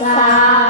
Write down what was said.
सा